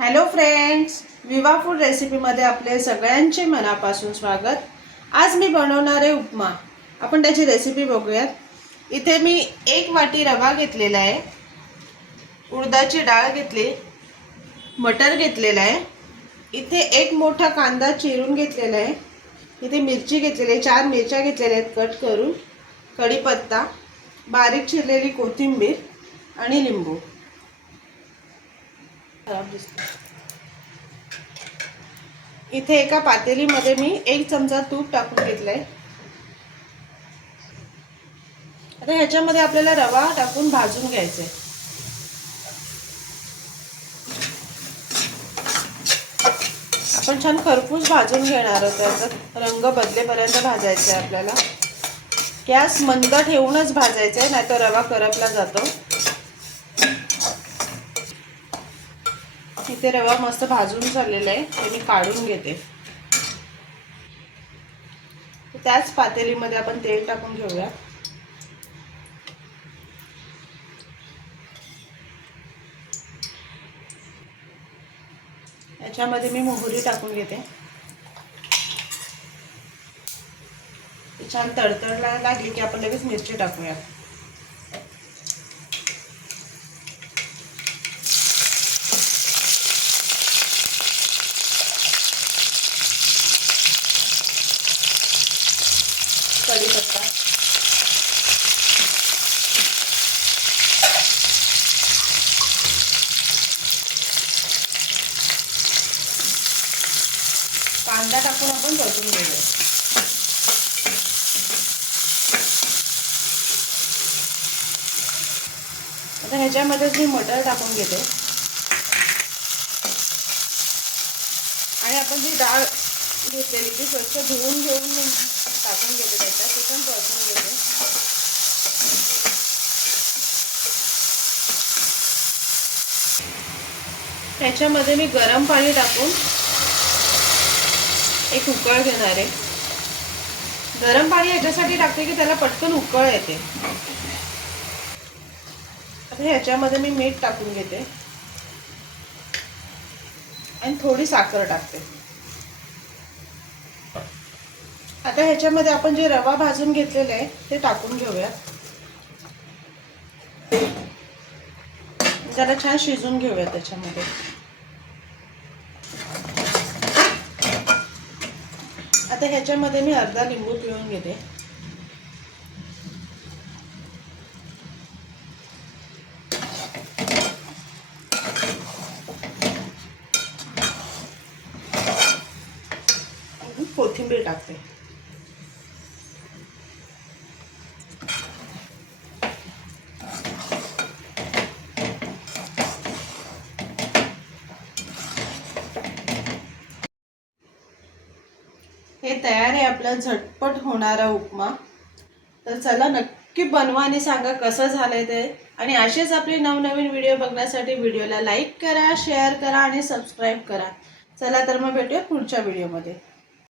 Hello friends viva food रेसिपीमध्ये आपले सगळ्यांचे मनापासून स्वागत. आज मी बनवणार आहे उपमा. आपण त्याची रेसिपी बघूयात. इथे मी एक वाटी रवा घेतलेला आहे. उडदाची डाळ घेतली. मटर घेतलेला आहे. इथे एक मोठा कांदा चिरून घेतलेला आहे. इथे मिरची घेतलेली आहे. चार मिरच्या घेतलेल्या आहेत. कट करून. कढीपत्ता. बारीक चिरलेली कोथिंबीर आणि लिंबू. खराब दिसतो इथे एका पातेलीमध्ये मी एक चमचा तूप टाकून घेतलंय. आता ह्याच्यामध्ये आपल्याला रवा टाकून भाजून घ्यायचा आहे आपण छान खरपूस भाजून घेणार आहोत. त्याचा रंग बदलेपर्यंत भाजायचा आहे आपल्याला. गॅस मंद ठेवूनच भाजायचं आहे नाहीतर रवा करपला जातो. इथे रवा मस्त भाजून झालेला आहे. ते मी काढून घेते. त्याच पातेलीमध्ये आपण तेल टाकून घेऊया. याच्यामध्ये मी मोहरी टाकून घेते. छान तडतडला लागली की आपण लगेच मिरची टाकूया कढीपत्ता कांदा टाकून आपण परतून घेऊया. आता ह्याच्यामध्येच मी मटर टाकून घेते. आणि आपण जी डाळ घेतलेली ती स्वच्छ धुवून घेऊन मी टाकून घेते त्याच्यात. ती पण परतून घेते. त्याच्यामध्ये मी गरम पाणी टाकून एक उकळ घेणार आहे. गरम पाणी याच्यासाठी टाकते की त्याला पटकन उकळ येते. आता ह्याच्यामध्ये मी मीठ टाकून घेते. आणि थोडी साखर टाकते. आता ह्याच्यामध्ये आपण जे रवा भाजून घेतलेले आहे ते टाकून घेऊया त्याला छान शिजून घेऊया त्याच्यामध्ये. आता ह्याच्यामध्ये मी अर्धा लिंबू पिळून घेते. कोथिंबीर टाकते. हे तयार आहे आपला झटपट होणारा उपमा. तर चला नक्की बनवा आणि सांगा कसं झालंय ते. आणि असेच आपले नवनवीन व्हिडिओ बघण्यासाठी व्हिडिओला लाईक करा शेअर करा आणि सबस्क्राईब करा. चला तर मग भेटूया पुढच्या व्हिडिओमध्ये